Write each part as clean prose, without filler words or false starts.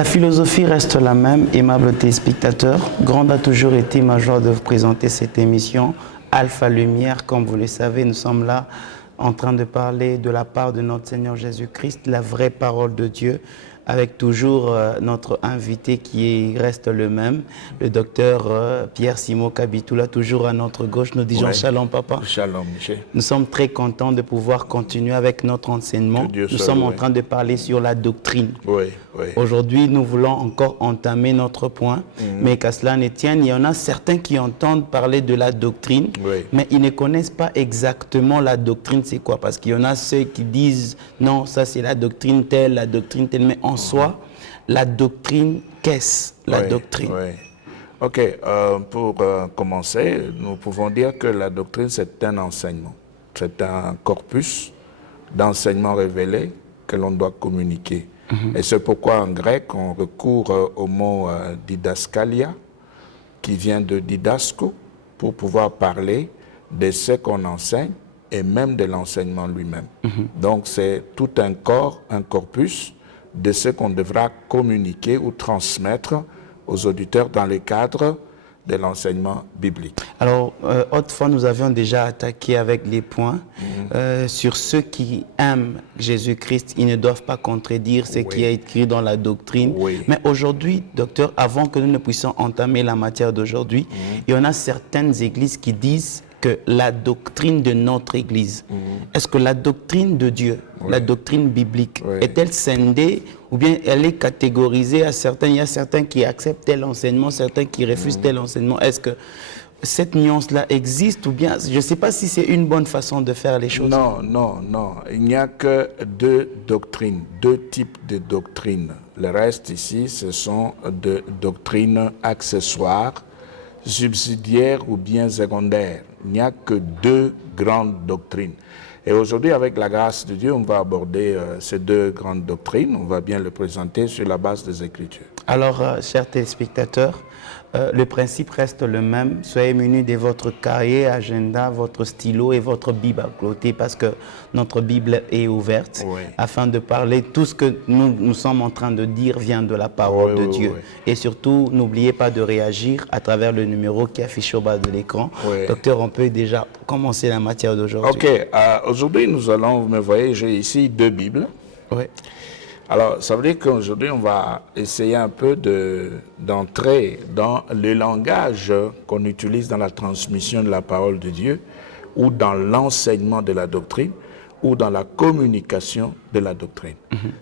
La philosophie reste la même, aimables téléspectateurs. Grande a toujours été ma joie de vous présenter cette émission Alpha Lumière. Comme vous le savez, nous sommes là en train de parler de la part de notre Seigneur Jésus-Christ, la vraie parole de Dieu, avec toujours notre invité qui reste le même, le docteur Pierre Simon Kabitoula, toujours à notre gauche. Nous disons Shalom papa. Shalom Michel. Nous sommes très contents de pouvoir continuer avec notre enseignement. Nous sommes en train de parler sur la doctrine. Aujourd'hui, nous voulons encore entamer notre point, mais qu'à cela ne tienne, il y en a certains qui entendent parler de la doctrine, mais ils ne connaissent pas exactement la doctrine, c'est quoi? Parce qu'il y en a ceux qui disent, non, ça c'est la doctrine telle, mais en soi, la doctrine, qu'est-ce la doctrine? Ok, pour commencer, nous pouvons dire que la doctrine, c'est un enseignement. C'est un corpus d'enseignements révélés que l'on doit communiquer. Et c'est pourquoi en grec, on recourt au mot didaskalia, qui vient de didasco, pour pouvoir parler de ce qu'on enseigne et même de l'enseignement lui-même. Donc c'est tout un corps, un corpus de ce qu'on devra communiquer ou transmettre aux auditeurs dans le cadre de l'enseignement biblique. Alors, autrefois, nous avions déjà attaqué avec les points sur ceux qui aiment Jésus-Christ. Ils ne doivent pas contredire ce qui est écrit dans la doctrine. Mais aujourd'hui, docteur, avant que nous ne puissions entamer la matière d'aujourd'hui, il y en a certaines églises qui disent que la doctrine de notre Église, est-ce que la doctrine de Dieu, la doctrine biblique, est-elle scindée ou bien elle est catégorisée à certains? Il y a certains qui acceptent tel enseignement, certains qui refusent tel enseignement. Est-ce que cette nuance-là existe ou bien, je ne sais pas si c'est une bonne façon de faire les choses? Non, non, non. Il n'y a que deux doctrines, deux types de doctrines. Le reste ici, ce sont de doctrines accessoires, subsidiaires ou bien secondaires. Il n'y a que deux grandes doctrines. Et aujourd'hui, avec la grâce de Dieu, on va aborder ces deux grandes doctrines. On va bien le présenter sur la base des Écritures. Alors, chers téléspectateurs, le principe reste le même. Soyez munis de votre cahier, agenda, votre stylo et votre Bible à côté parce que notre Bible est ouverte afin de parler. Tout ce que nous sommes en train de dire vient de la parole de Dieu. Et surtout, n'oubliez pas de réagir à travers le numéro qui affiche au bas de l'écran. Docteur, on peut déjà commencer la matière d'aujourd'hui. Ok, aujourd'hui nous allons, vous me voyez, j'ai ici deux Bibles. Alors, ça veut dire qu'aujourd'hui, on va essayer un peu d'entrer dans le langage qu'on utilise dans la transmission de la parole de Dieu ou dans l'enseignement de la doctrine ou dans la communication de la doctrine.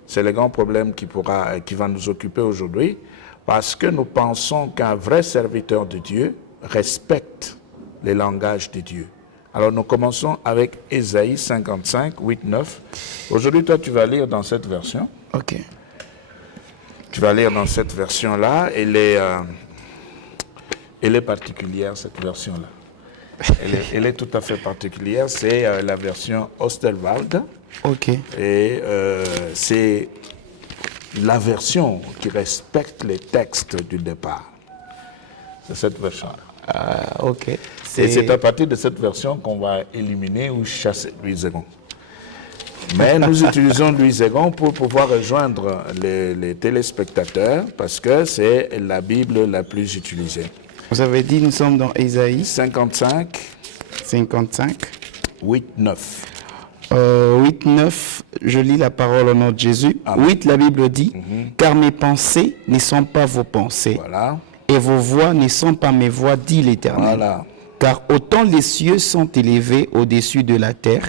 C'est le grand problème qui va nous occuper aujourd'hui parce que nous pensons qu'un vrai serviteur de Dieu respecte le langage de Dieu. Alors, nous commençons avec Ésaïe 55, 8, 9. Aujourd'hui, toi, tu vas lire dans cette version. Ok. Tu vas lire dans cette version-là. Elle est particulière, cette version-là. Elle est tout à fait particulière. C'est la version Osterwald. Ok. Et c'est la version qui respecte les textes du départ. C'est cette version-là. Ok. Et c'est à partir de cette version qu'on va éliminer ou chasser Louis II. Mais nous utilisons Louis II pour pouvoir rejoindre les téléspectateurs parce que c'est la Bible la plus utilisée. Vous avez dit, nous sommes dans Ésaïe 55, 8, 9. 8, 9, je lis la parole au nom de Jésus. Amen. 8, la Bible dit, car mes pensées ne sont pas vos pensées. Voilà. Et vos voix ne sont pas mes voix, dit l'Éternel. Voilà. Car autant les cieux sont élevés au-dessus de la terre,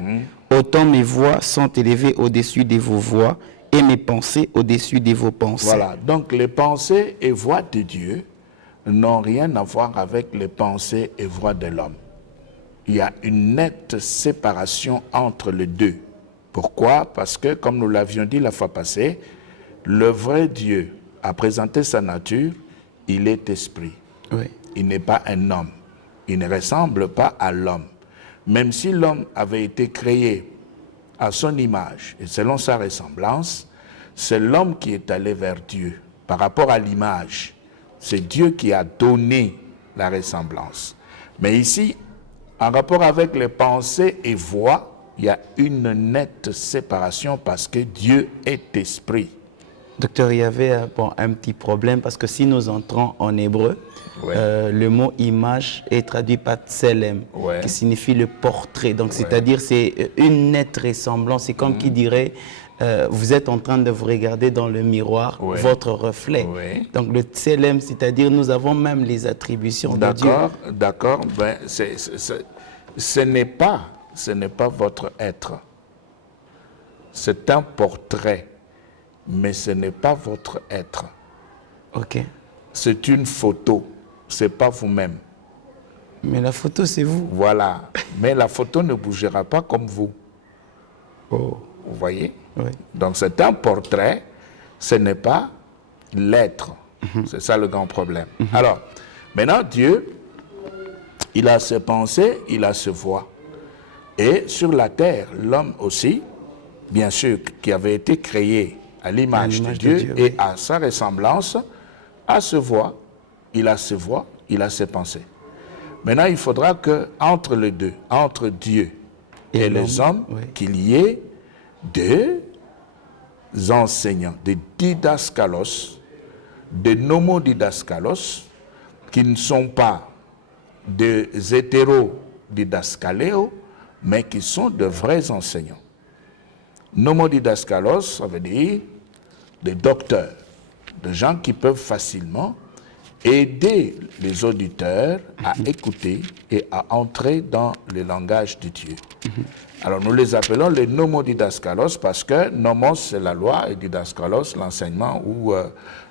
autant mes voix sont élevées au-dessus de vos voix et mes pensées au-dessus de vos pensées. Voilà, donc les pensées et voix de Dieu n'ont rien à voir avec les pensées et voix de l'homme. Il y a une nette séparation entre les deux. Pourquoi? Parce que, comme nous l'avions dit la fois passée, le vrai Dieu a présenté sa nature, il est esprit. Il n'est pas un homme. Il ne ressemble pas à l'homme. Même si l'homme avait été créé à son image et selon sa ressemblance, c'est l'homme qui est allé vers Dieu par rapport à l'image. C'est Dieu qui a donné la ressemblance. Mais ici, en rapport avec les pensées et voix, il y a une nette séparation parce que Dieu est esprit. Docteur, il y avait un petit problème parce que si nous entrons en hébreu, le mot image est traduit par tselem, qui signifie le portrait. Donc, c'est-à-dire, c'est une nette ressemblance. C'est comme qui dirait, vous êtes en train de vous regarder dans le miroir, votre reflet. Donc, le tselem, c'est-à-dire, nous avons même les attributions de Dieu. D'accord. Ben, ce n'est pas votre être. C'est un portrait, mais ce n'est pas votre être. Ok. C'est une photo, ce n'est pas vous-même. Mais la photo, c'est vous. Voilà. Mais la photo ne bougera pas comme vous. Oh. Vous voyez? Oui. Donc c'est un portrait, ce n'est pas l'être. C'est ça le grand problème. Alors, maintenant, Dieu, il a ses pensées, il a ses voix. Et sur la terre, l'homme aussi, bien sûr, qui avait été créé à l'image de Dieu et à sa ressemblance, a ses voix, il a ses voix, il a ses pensées. Maintenant, il faudra qu'entre les deux, entre Dieu et les hommes, qu'il y ait des enseignants, des didaskalos, des nomodidaskalos, qui ne sont pas des hétéro-didascaléos, mais qui sont de vrais enseignants. Nomodidaskalos, ça veut dire des docteurs, des gens qui peuvent facilement aider les auditeurs à écouter et à entrer dans le langage de Dieu. Alors nous les appelons les nomodidaskalos parce que nomos c'est la loi et didaskalos l'enseignement ou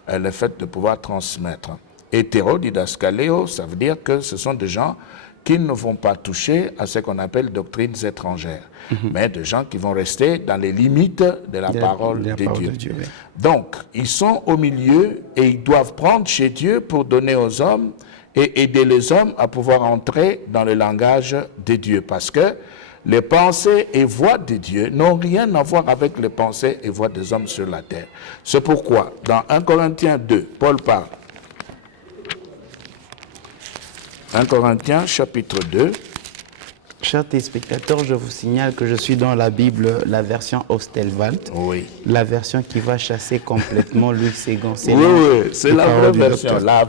le fait de pouvoir transmettre. Hétérodidascaléo, ça veut dire que ce sont des gens qui ne vont pas toucher à ce qu'on appelle doctrines étrangères, mais des gens qui vont rester dans les limites de la parole de Dieu. Donc, ils sont au milieu et ils doivent prendre chez Dieu pour donner aux hommes et aider les hommes à pouvoir entrer dans le langage de Dieu. Parce que les pensées et voix de Dieu n'ont rien à voir avec les pensées et voix des hommes sur la terre. C'est pourquoi, dans 1 Corinthiens 2, Paul parle. 1 Corinthiens chapitre 2. Chers téléspectateurs, je vous signale que je suis dans la Bible, la version Ostelwald, la version qui va chasser complètement Louis Ségon. Oui, c'est la vraie version, la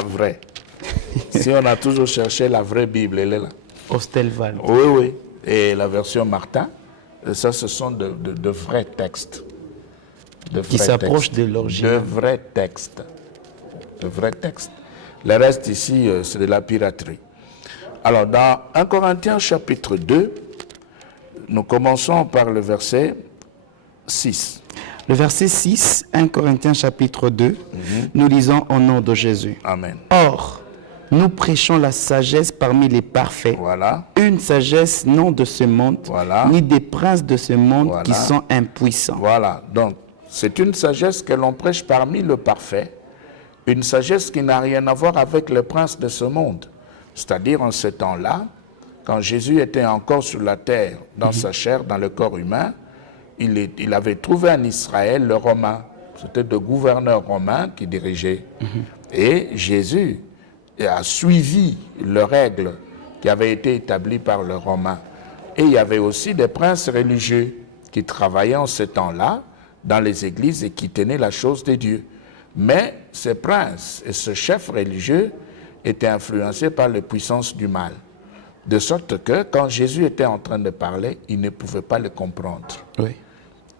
vraie. Si on a toujours cherché la vraie Bible, elle est là. Ostelwald. Oui. Et la version Martin, ça, ce sont de vrais textes. Qui s'approchent de l'original. De vrais textes. Le reste ici, c'est de la piraterie. Alors, dans 1 Corinthiens chapitre 2, nous commençons par le verset 6. Le verset 6, 1 Corinthiens chapitre 2, nous lisons au nom de Jésus. Amen. Or, nous prêchons la sagesse parmi les parfaits. Voilà. Une sagesse non de ce monde, ni des princes de ce monde qui sont impuissants. Voilà. Donc, c'est une sagesse que l'on prêche parmi le parfait. Une sagesse qui n'a rien à voir avec les princes de ce monde. C'est-à-dire en ce temps-là, quand Jésus était encore sur la terre, dans sa chair, dans le corps humain, il avait trouvé en Israël le Romain. C'était le gouverneur romain qui dirigeait. Et Jésus a suivi les règles qui avaient été établies par le Romain. Et il y avait aussi des princes religieux qui travaillaient en ce temps-là dans les églises et qui tenaient la chose de Dieu. Mais ces princes et ce chef religieux étaient influencés par les puissances du mal. De sorte que quand Jésus était en train de parler, ils ne pouvaient pas le comprendre.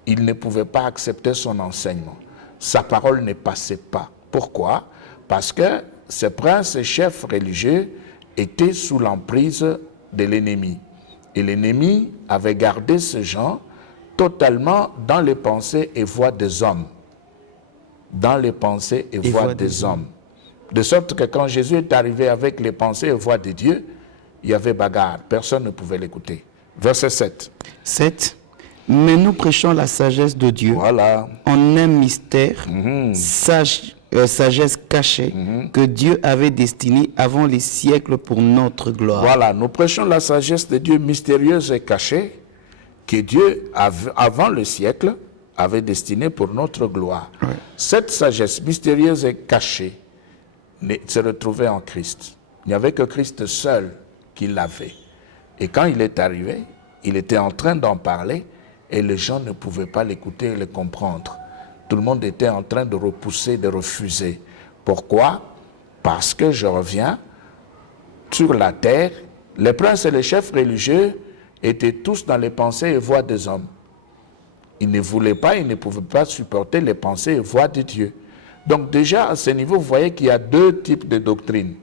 Ils ne pouvaient pas accepter son enseignement. Sa parole ne passait pas. Pourquoi? Parce que ces princes et chefs religieux étaient sous l'emprise de l'ennemi. Et l'ennemi avait gardé ces gens totalement dans les pensées et voix des hommes. Dans les pensées et voix des hommes. De sorte que quand Jésus est arrivé avec les pensées et voix de Dieu, il y avait bagarre. Personne ne pouvait l'écouter. Verset 7. 7. Mais nous prêchons la sagesse de Dieu en un mystère, sagesse cachée, que Dieu avait destinée avant les siècles pour notre gloire. Voilà, nous prêchons la sagesse de Dieu mystérieuse et cachée, que Dieu, avant le siècle, avait destinée pour notre gloire. Cette sagesse mystérieuse et cachée se retrouvait en Christ. Il n'y avait que Christ seul qui l'avait. Et quand il est arrivé, il était en train d'en parler et les gens ne pouvaient pas l'écouter et le comprendre. Tout le monde était en train de repousser, de refuser. Pourquoi? Parce que je reviens sur la terre, les princes et les chefs religieux étaient tous dans les pensées et voies des hommes. Ils ne voulaient pas, ils ne pouvaient pas supporter les pensées et voies de Dieu. Donc déjà, à ce niveau, vous voyez qu'il y a deux types de doctrines.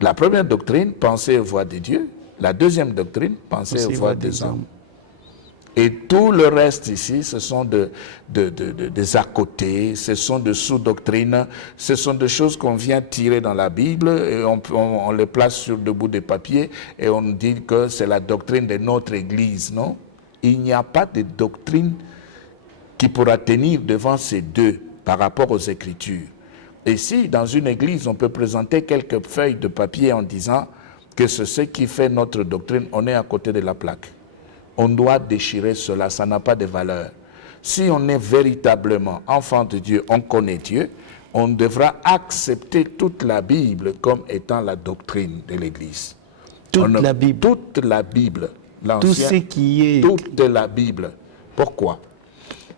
La première doctrine, pensée et voie de Dieu. La deuxième doctrine, pensée et voie des hommes. Et tout le reste ici, ce sont des à côté, ce sont de sous-doctrines, ce sont des choses qu'on vient tirer dans la Bible et on les place sur le bout de papier et on dit que c'est la doctrine de notre Église, non? Il n'y a pas de doctrine qui pourra tenir devant ces deux par rapport aux Écritures. Et si dans une Église, on peut présenter quelques feuilles de papier en disant que c'est ce qui fait notre doctrine, on est à côté de la plaque. On doit déchirer cela, ça n'a pas de valeur. Si on est véritablement enfant de Dieu, on connaît Dieu, on devra accepter toute la Bible comme étant la doctrine de l'Église. Toute la Bible. Toute la Bible. Tout ce qui est... Toute la Bible. Pourquoi?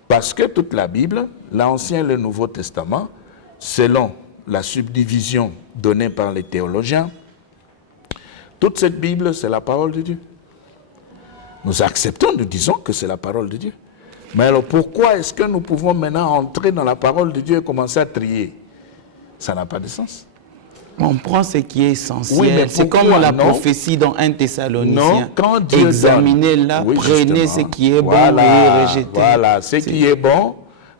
Parce que toute la Bible, l'Ancien et le Nouveau Testament, selon la subdivision donnée par les théologiens, toute cette Bible, c'est la parole de Dieu. Nous acceptons, nous disons que c'est la parole de Dieu. Mais alors pourquoi est-ce que nous pouvons maintenant entrer dans la parole de Dieu et commencer à trier? Ça n'a pas de sens. On prend ce qui est essentiel. Oui, c'est comme la prophétie dans 1 Thessalonicien. Non, quand Dieu examinez-la, oui, prenez ce qui est bon et rejetez. Voilà, ce qui est bon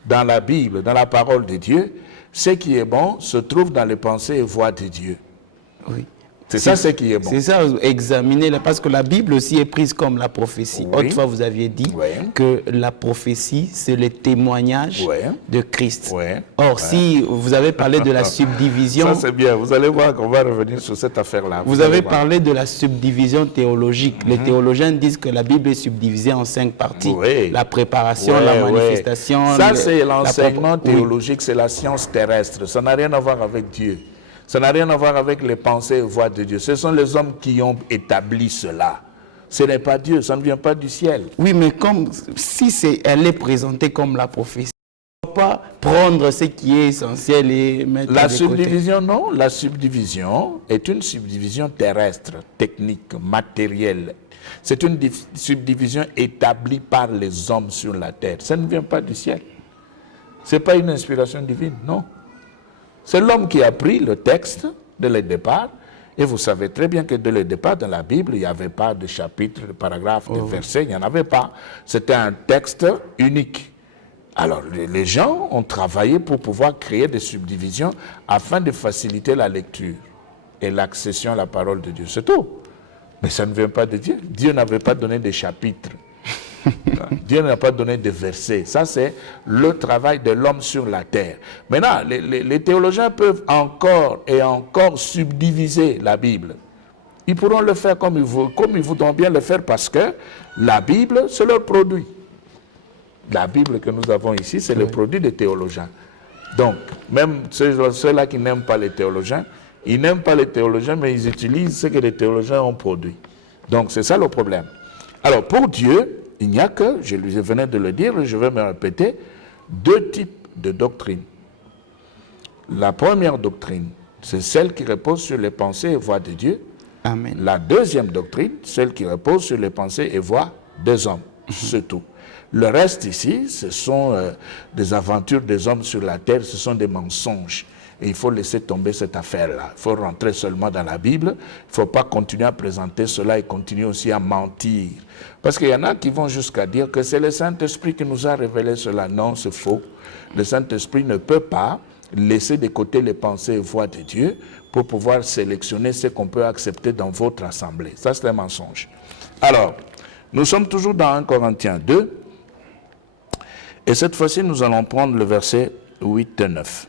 dans la Bible, dans la parole de Dieu, ce qui est bon se trouve dans les pensées et voies de Dieu. Oui. C'est ça ce qui est bon. C'est ça, examinez-la, parce que la Bible aussi est prise comme la prophétie. Oui. Autrefois, vous aviez dit que la prophétie, c'est le témoignage de Christ. Or, si vous avez parlé de la subdivision... Ça, c'est bien. Vous allez voir qu'on va revenir sur cette affaire-là. Vous avez parlé de la subdivision théologique. Les théologiens disent que la Bible est subdivisée en 5 parties. La préparation, la manifestation... Ça, c'est l'enseignement théologique, c'est la science terrestre. Ça n'a rien à voir avec Dieu. Ça n'a rien à voir avec les pensées et voies de Dieu. Ce sont les hommes qui ont établi cela. Ce n'est pas Dieu, ça ne vient pas du ciel. Oui, mais comme si elle est présentée comme la prophétie, on ne peut pas prendre ce qui est essentiel et mettre la de subdivision, côté. Non. La subdivision est une subdivision terrestre, technique, matérielle. C'est une subdivision établie par les hommes sur la terre. Ça ne vient pas du ciel. Ce n'est pas une inspiration divine, non. C'est l'homme qui a pris le texte dès le départ, et vous savez très bien que dès le départ, dans la Bible, il n'y avait pas de chapitre, de paragraphe, de verset, il n'y en avait pas. C'était un texte unique. Alors, les gens ont travaillé pour pouvoir créer des subdivisions afin de faciliter la lecture et l'accession à la parole de Dieu. C'est tout. Mais ça ne vient pas de Dieu. Dieu n'avait pas donné de chapitres. Dieu n'a pas donné de versets. Ça, c'est le travail de l'homme sur la terre. Maintenant, les théologiens peuvent encore et encore subdiviser la Bible. Ils pourront le faire comme ils voudront bien le faire parce que la Bible, c'est leur produit. La Bible que nous avons ici, c'est le produit des théologiens. Donc, même ceux-là qui n'aiment pas les théologiens, ils n'aiment pas les théologiens, mais ils utilisent ce que les théologiens ont produit. Donc, c'est ça le problème. Alors, pour Dieu, il n'y a que, je venais de le dire, je vais me répéter, deux types de doctrines. La première doctrine, c'est celle qui repose sur les pensées et voies de Dieu. Amen. La deuxième doctrine, celle qui repose sur les pensées et voies des hommes. C'est tout. Le reste ici, ce sont des aventures des hommes sur la terre, ce sont des mensonges. Et il faut laisser tomber cette affaire-là. Il faut rentrer seulement dans la Bible. Il ne faut pas continuer à présenter cela et continuer aussi à mentir. Parce qu'il y en a qui vont jusqu'à dire que c'est le Saint-Esprit qui nous a révélé cela. Non, c'est faux. Le Saint-Esprit ne peut pas laisser de côté les pensées et voies de Dieu pour pouvoir sélectionner ce qu'on peut accepter dans votre assemblée. Ça, c'est un mensonge. Alors, nous sommes toujours dans 1 Corinthiens 2. Et cette fois-ci, nous allons prendre le verset 8 et 9.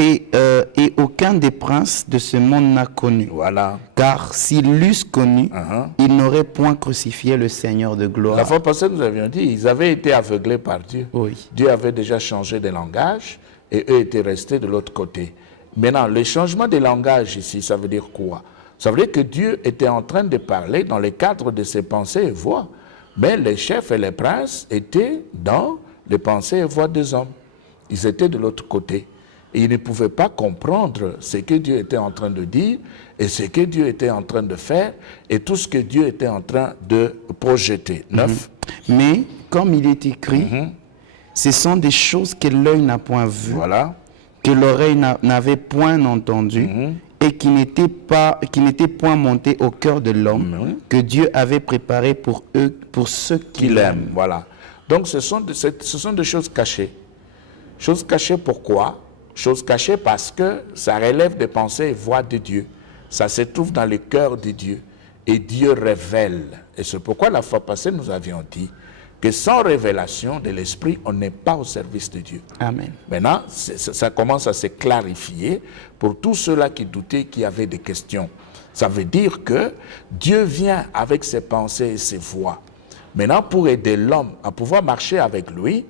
Et aucun des princes de ce monde n'a connu. Voilà. Car s'ils l'eussent connu, ils n'auraient point crucifié le Seigneur de gloire. La fois passée, nous avions dit, ils avaient été aveuglés par Dieu. Oui. Dieu avait déjà changé de langage et eux étaient restés de l'autre côté. Maintenant, le changement de langage ici, ça veut dire quoi? Ça veut dire que Dieu était en train de parler dans le cadre de ses pensées et voix. Mais les chefs et les princes étaient dans les pensées et voix des hommes. Ils étaient de l'autre côté. Et ils ne pouvaient pas comprendre ce que Dieu était en train de dire et ce que Dieu était en train de faire et tout ce que Dieu était en train de projeter. 9. Mais, comme il est écrit, ce sont des choses que l'œil n'a point vues, Voilà. que l'oreille n'avait point entendues, et qui n'étaient point montées au cœur de l'homme, que Dieu avait préparé pour eux, pour ceux qui l'aiment. Voilà. Donc ce sont des choses cachées. Choses cachées pourquoi? Choses cachées parce que ça relève des pensées et voix de Dieu. Ça se trouve dans le cœur de Dieu. Et Dieu révèle. Et c'est pourquoi la fois passée, nous avions dit que sans révélation de l'Esprit, on n'est pas au service de Dieu. Amen. Maintenant, ça commence à se clarifier pour tous ceux-là qui doutaient, qui avaient des questions. Ça veut dire que Dieu vient avec ses pensées et ses voix. Maintenant, pour aider l'homme à pouvoir marcher avec lui,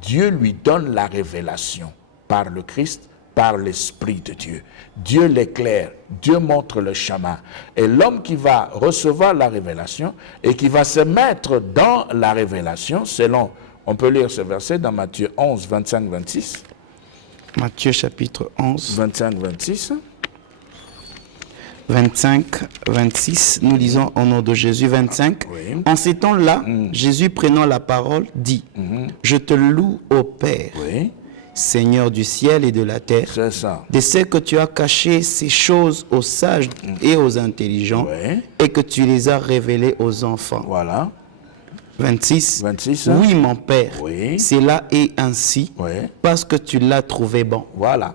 Dieu lui donne la révélation par le Christ, par l'Esprit de Dieu. Dieu l'éclaire, Dieu montre le chemin. Et l'homme qui va recevoir la révélation et qui va se mettre dans la révélation, selon, on peut lire ce verset dans Matthieu 11, 25, 26. Matthieu chapitre 11. 25, 26. 25, 26, nous lisons au nom de Jésus. 25. Oui. En ces temps-là, Jésus prenant la parole dit, je te loue au Père, Oui, Seigneur du ciel et de la terre, c'est ça. de ce que tu as caché ces choses aux sages et aux intelligents, Oui. et que tu les as révélées aux enfants. Voilà. 26. 26. Oui, mon Père, Oui. cela est ainsi, Oui. parce que tu l'as trouvé bon. Voilà.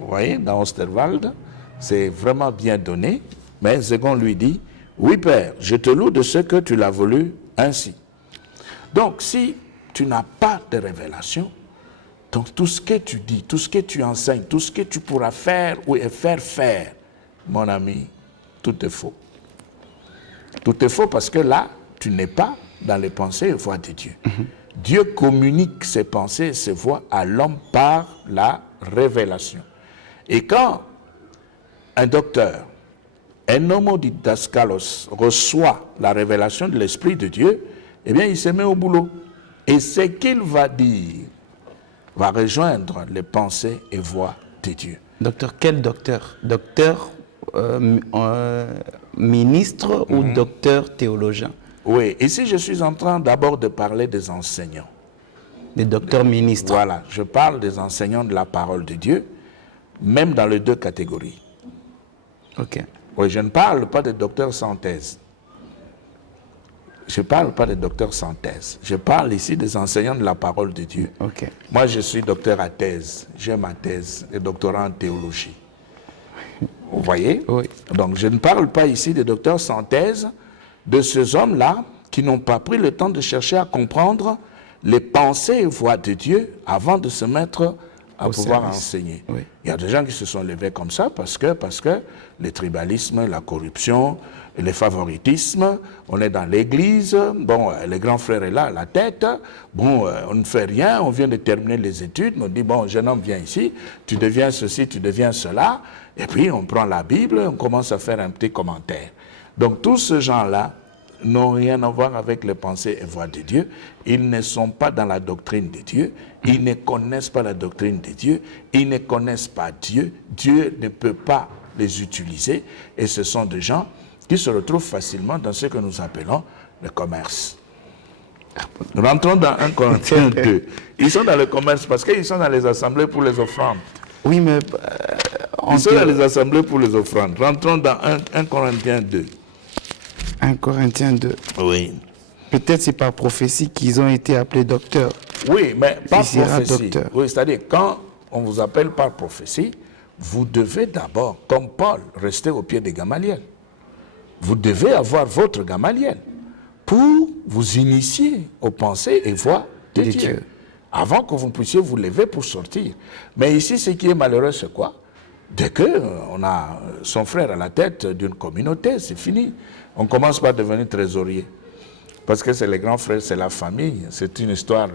Vous voyez, dans Osterwald, c'est vraiment bien donné. Mais Zégon lui dit, oui Père, je te loue de ce que tu l'as voulu ainsi. Donc, si tu n'as pas de révélation, donc tout ce que tu dis, tout ce que tu enseignes, tout ce que tu pourras faire ou faire, mon ami, tout est faux. Tout est faux parce que là, tu n'es pas dans les pensées et voix de Dieu. Dieu communique ses pensées et ses voix à l'homme par la révélation. Et quand un docteur, un homodidaskalos, reçoit la révélation de l'Esprit de Dieu, eh bien, il se met au boulot. Et ce qu'il va dire va rejoindre les pensées et voix de Dieu. Docteur, quel docteur? Docteur ministre ou docteur théologien? Oui, ici je suis en train d'abord de parler des enseignants. Des docteurs ministres. Voilà, je parle des enseignants de la parole de Dieu, même dans les deux catégories. Ok. Oui, je ne parle pas de docteurs sans thèse. Je ne parle pas de docteurs sans thèse. Je parle ici des enseignants de la parole de Dieu. Ok. Moi, je suis docteur à thèse. J'ai ma thèse et doctorat en théologie. Vous voyez? Oui. Donc, je ne parle pas ici des docteurs sans thèse, de ces hommes-là qui n'ont pas pris le temps de chercher à comprendre les pensées et voix de Dieu avant de se mettre à pouvoir enseigner. Oui. Il y a des gens qui se sont levés comme ça parce que le tribalisme, la corruption, le favoritisme, on est dans l'église, bon, le grand frère est là à la tête, bon, on ne fait rien, on vient de terminer les études, on dit, bon, jeune homme, viens ici, tu deviens ceci, tu deviens cela, et puis on prend la Bible, on commence à faire un petit commentaire. Donc tous ces gens-là n'ont rien à voir avec les pensées et voix de Dieu. Ils ne sont pas dans la doctrine de Dieu. Ils ne connaissent pas la doctrine de Dieu. Ils ne connaissent pas Dieu. Dieu ne peut pas les utiliser. Et ce sont des gens qui se retrouvent facilement dans ce que nous appelons le commerce. Rentrons dans 1 Corinthiens 2. Ils sont dans le commerce parce qu'ils sont dans les assemblées pour les offrandes. Oui, mais... Ils sont dans les assemblées pour les offrandes. Rentrons dans 1 Corinthiens 2. 1 Corinthiens 2. Oui. Peut-être c'est par prophétie qu'ils ont été appelés docteurs. Oui, mais par prophétie. Docteur. Oui, c'est-à-dire, quand on vous appelle par prophétie, vous devez d'abord, comme Paul, rester au pied de Gamaliel. Vous devez avoir votre Gamaliel pour vous initier aux pensées et voix de Dieu. Avant que vous puissiez vous lever pour sortir. Mais ici, ce qui est malheureux, c'est quoi? Dès qu'on a son frère à la tête d'une communauté, c'est fini. On commence par devenir trésorier. Parce que c'est les grands frères, c'est la famille. C'est une histoire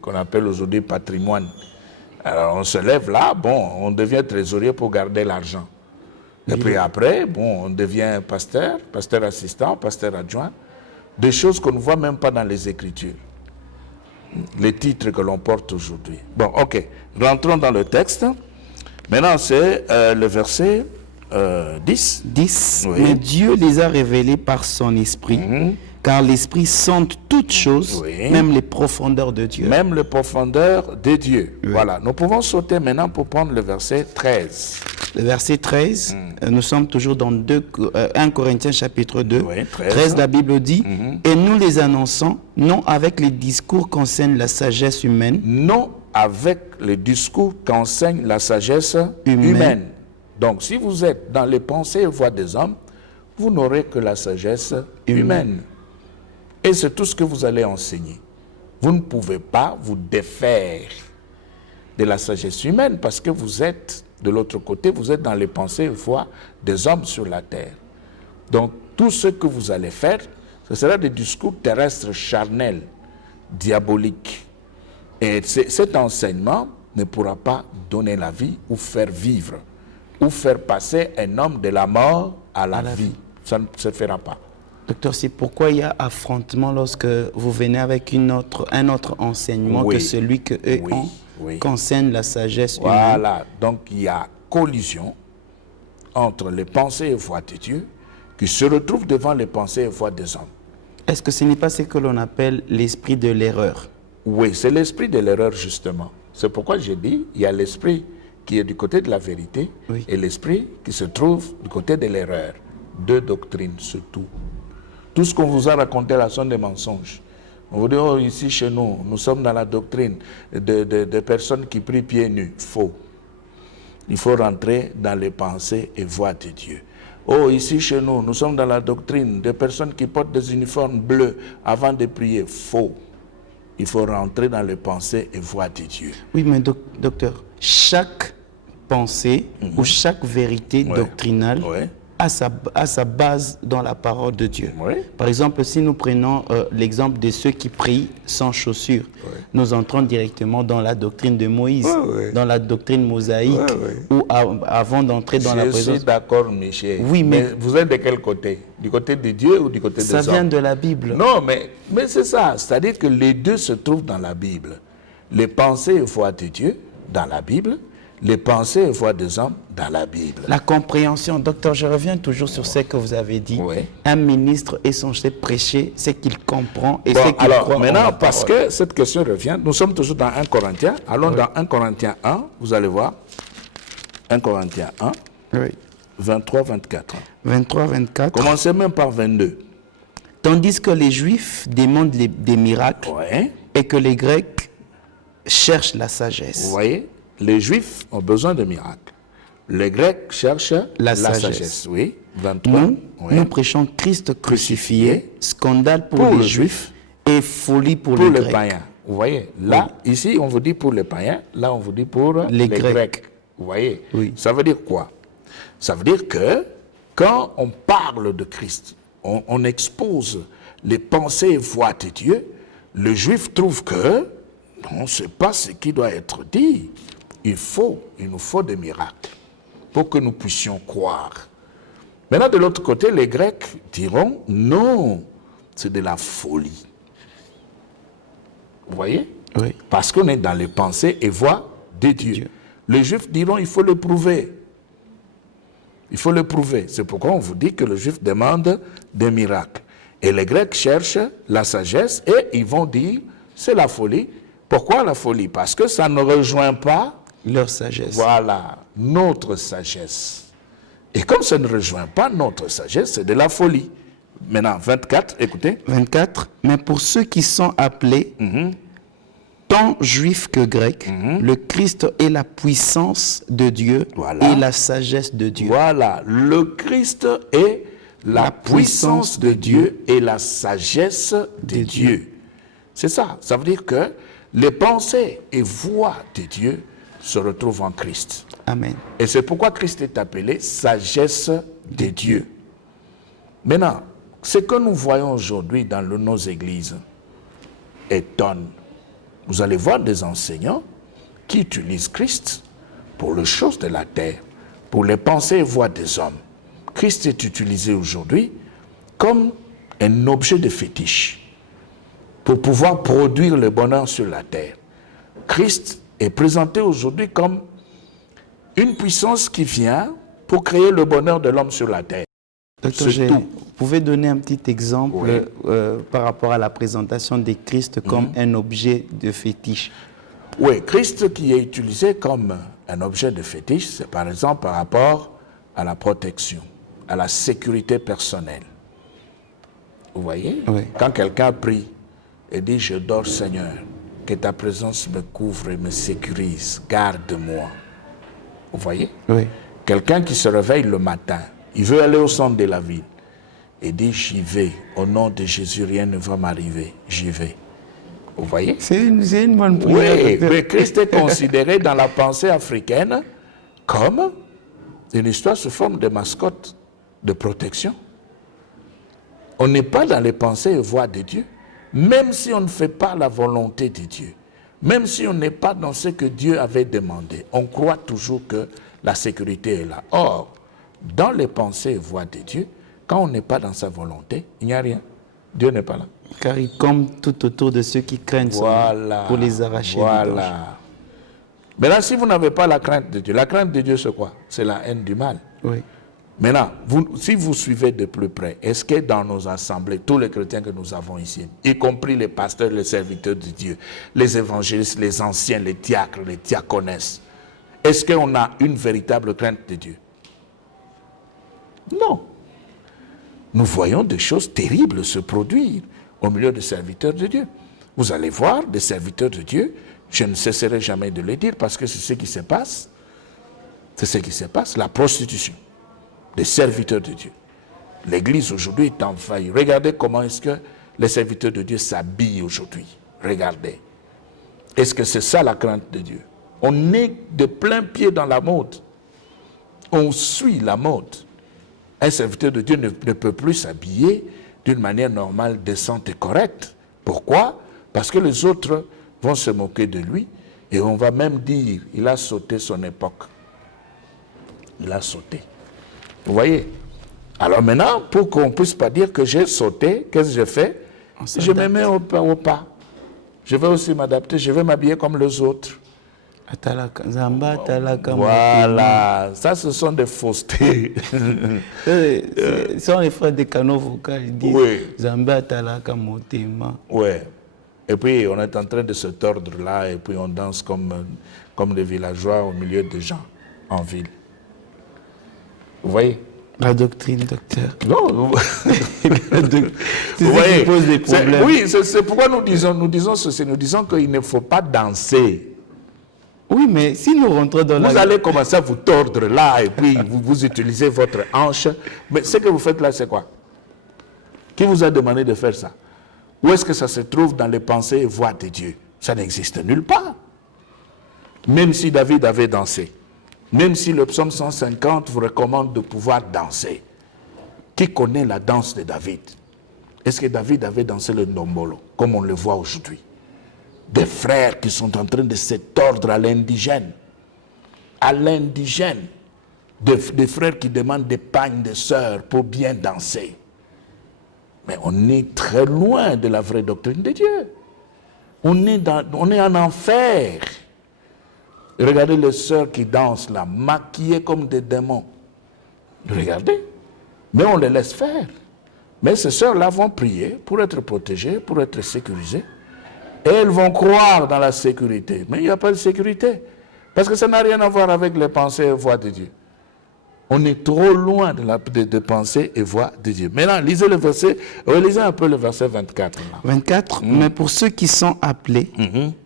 qu'on appelle aujourd'hui patrimoine. Alors on se lève là, bon, on devient trésorier pour garder l'argent. Et puis après, bon, on devient pasteur, pasteur assistant, pasteur adjoint. Des choses qu'on ne voit même pas dans les Écritures. les titres que l'on porte aujourd'hui. Bon, ok. Rentrons dans le texte. Maintenant, c'est le verset 10. 10. Oui. Mais Dieu les a révélés par son esprit, car l'esprit sonde toutes choses, Oui. même les profondeurs de Dieu. Même les profondeurs de Dieu. Oui. Voilà. Nous pouvons sauter maintenant pour prendre le verset 13. Le verset 13, nous sommes toujours dans 1 Corinthiens chapitre 2. Oui, 13, la Bible dit, et nous les annonçons, non avec les discours qu'enseigne la sagesse humaine, Non avec les discours qu'enseigne la sagesse humaine. Donc, si vous êtes dans les pensées et voix des hommes, vous n'aurez que la sagesse humaine. Et c'est tout ce que vous allez enseigner. Vous ne pouvez pas vous défaire de la sagesse humaine parce que vous êtes, de l'autre côté, vous êtes dans les pensées et voix des hommes sur la terre. Donc, tout ce que vous allez faire, ce sera des discours terrestres charnels, diaboliques. Et cet enseignement ne pourra pas donner la vie ou faire vivre, ou faire passer un homme de la mort à la vie. Ça ne se fera pas. Docteur, c'est pourquoi il y a affrontement lorsque vous venez avec un autre enseignement que celui que eux ont, qu'enseigne la sagesse humaine. Voilà, donc il y a collision entre les pensées et voix de Dieu qui se retrouvent devant les pensées et voix des hommes. Est-ce que ce n'est pas ce que l'on appelle l'esprit de l'erreur? Oui, c'est l'esprit de l'erreur justement. C'est pourquoi j'ai dit, il y a l'esprit qui est du côté de la vérité et l'esprit qui se trouve du côté de l'erreur. Deux doctrines surtout. Tout ce qu'on vous a raconté là sont des mensonges. On vous dit, oh, ici chez nous, nous sommes dans la doctrine de personnes qui prient pieds nus. Faux. Il faut rentrer dans les pensées et voix de Dieu. Oh, ici chez nous, nous sommes dans la doctrine de personnes qui portent des uniformes bleus avant de prier. Faux. Il faut rentrer dans les pensées et voix de Dieu. Oui, mais docteur, chaque pensée ou chaque vérité doctrinale a sa base dans la parole de Dieu. Par exemple, si nous prenons l'exemple de ceux qui prient sans chaussures, nous entrons directement dans la doctrine de Moïse, dans la doctrine mosaïque, ou avant d'entrer dans la présence... Je suis d'accord, Michel. Oui, mais vous êtes de quel côté? Du côté de Dieu ou du côté des hommes? Ça vient de la Bible. Non, mais c'est ça. C'est-à-dire que les deux se trouvent dans la Bible. Les pensées et voix de Dieu dans la Bible, les pensées et voix des hommes dans la Bible. La compréhension, docteur, je reviens toujours sur ce que vous avez dit. Un ministre est censé prêcher ce qu'il comprend et ce qu'il croit. Alors, maintenant, parce que cette question revient, nous sommes toujours dans 1 Corinthiens. Allons dans 1 Corinthiens 1, vous allez voir. 1 Corinthiens 1, 23-24. 23-24. Commencez même par 22. Tandis que les Juifs demandent des miracles et que les Grecs cherchent la sagesse. Vous voyez, les Juifs ont besoin de miracles. Les Grecs cherchent la sagesse. Oui, 23. Nous prêchons Christ crucifié, scandale pour les Juifs et folie pour les Grecs. Païens. Vous voyez, là, ici, on vous dit pour les païens, là, on vous dit pour les Grecs. Vous voyez, ça veut dire quoi? Ça veut dire que quand on parle de Christ, on expose les pensées et voix de Dieu, le Juif trouve que non, ce n'est pas ce qui doit être dit. Il nous faut des miracles pour que nous puissions croire. Maintenant, de l'autre côté, les Grecs diront, non, c'est de la folie. Vous voyez? Parce qu'on est dans les pensées et voix de Dieu. Les Juifs diront, il faut le prouver. Il faut le prouver. C'est pourquoi on vous dit que le Juif demande des miracles. Et les Grecs cherchent la sagesse et ils vont dire, c'est la folie. Pourquoi la folie? Parce que ça ne rejoint pas leur sagesse. Voilà, notre sagesse. Et comme ça ne rejoint pas notre sagesse, c'est de la folie. Maintenant, 24, écoutez. 24, mais pour ceux qui sont appelés, tant juifs que grecs, le Christ est la puissance de Dieu et la sagesse de Dieu. Voilà, le Christ est la puissance de Dieu et la sagesse de Dieu. C'est ça, ça veut dire que les pensées et voix de Dieu se retrouvent en Christ. Amen. Et c'est pourquoi Christ est appelé sagesse de Dieu. Maintenant, ce que nous voyons aujourd'hui dans nos églises étonne. Vous allez voir des enseignants qui utilisent Christ pour les choses de la terre, pour les pensées et voix des hommes. Christ est utilisé aujourd'hui comme un objet de fétiche pour pouvoir produire le bonheur sur la terre. Christ est présenté aujourd'hui comme une puissance qui vient pour créer le bonheur de l'homme sur la terre. Docteur G, vous pouvez donner un petit exemple par rapport à la présentation de Christ comme un objet de fétiche? Oui, Christ qui est utilisé comme un objet de fétiche, c'est par exemple par rapport à la protection, à la sécurité personnelle. Vous voyez? Oui. Quand quelqu'un prie et dit « Je dors Seigneur, que ta présence me couvre et me sécurise, garde-moi ». Vous voyez? Oui. Quelqu'un qui se réveille le matin, il veut aller au centre de la ville et dit « J'y vais, au nom de Jésus, rien ne va m'arriver, j'y vais ». Vous voyez? C'est une bonne prière. Oui, mais Christ est considéré dans la pensée africaine comme une histoire sous forme de mascotte de protection. On n'est pas dans les pensées et voies de Dieu, même si on ne fait pas la volonté de Dieu, même si on n'est pas dans ce que Dieu avait demandé, on croit toujours que la sécurité est là. Or, dans les pensées et voies de Dieu, quand on n'est pas dans sa volonté, il n'y a rien. Dieu n'est pas là. Car il tombe tout autour de ceux qui craignent son nom pour les arracher. Voilà. Mais là, si vous n'avez pas la crainte de Dieu, la crainte de Dieu, c'est quoi? C'est la haine du mal. Oui. Maintenant, si vous suivez de plus près, est-ce que dans nos assemblées, tous les chrétiens que nous avons ici, y compris les pasteurs, les serviteurs de Dieu, les évangélistes, les anciens, les diacres, les diaconesses, est-ce qu'on a une véritable crainte de Dieu? Non. Nous voyons des choses terribles se produire au milieu des serviteurs de Dieu. Vous allez voir des serviteurs de Dieu, je ne cesserai jamais de le dire parce que c'est ce qui se passe. C'est ce qui se passe, la prostitution des serviteurs de Dieu. L'Église aujourd'hui est en faillite. Regardez comment est-ce que les serviteurs de Dieu s'habillent aujourd'hui. Regardez. Est-ce que c'est ça la crainte de Dieu? On est de plein pied dans la mode. On suit la mode. Un serviteur de Dieu ne peut plus s'habiller d'une manière normale, décente et correcte. Pourquoi? Parce que les autres vont se moquer de lui et on va même dire il a sauté son époque. Il a sauté. Vous voyez? Alors maintenant, pour qu'on ne puisse pas dire que j'ai sauté, qu'est-ce que j'ai fait? Je me mets au pas. Je vais aussi m'adapter, je vais m'habiller comme les autres. Voilà, ça ce sont des faussetés. Ce sont les frères des canaux vocaux, ils disent Zamba Talaka Motema. Oui. Et puis on est en train de se tordre là, et puis on danse comme des villageois au milieu des gens en ville. Vous voyez? La doctrine, docteur. Non, vous voyez, pose des problèmes. Oui, c'est pourquoi nous disons ceci, nous disons qu'il ne faut pas danser. Oui, mais si nous rentrons dans vous allez commencer à vous tordre là et puis vous utilisez votre hanche. Mais ce que vous faites là, c'est quoi? Qui vous a demandé de faire ça? Où est-ce que ça se trouve dans les pensées et voies de Dieu? Ça n'existe nulle part. Même si David avait dansé, même si le psaume 150 vous recommande de pouvoir danser, qui connaît la danse de David? Est-ce que David avait dansé le ndombolo, comme on le voit aujourd'hui? Des frères qui sont en train de se tordre à l'indigène. À l'indigène. Des frères qui demandent des pagnes de sœurs pour bien danser. Mais on est très loin de la vraie doctrine de Dieu. On est en enfer. Regardez les sœurs qui dansent là, maquillées comme des démons. Regardez. Mais on les laisse faire. Mais ces sœurs-là vont prier pour être protégées, pour être sécurisées. Et elles vont croire dans la sécurité. Mais il n'y a pas de sécurité. Parce que ça n'a rien à voir avec les pensées et voies de Dieu. On est trop loin de pensées et voies de Dieu. Maintenant, lisez le verset, relisez un peu le verset 24. Là. 24, mais pour ceux qui sont appelés,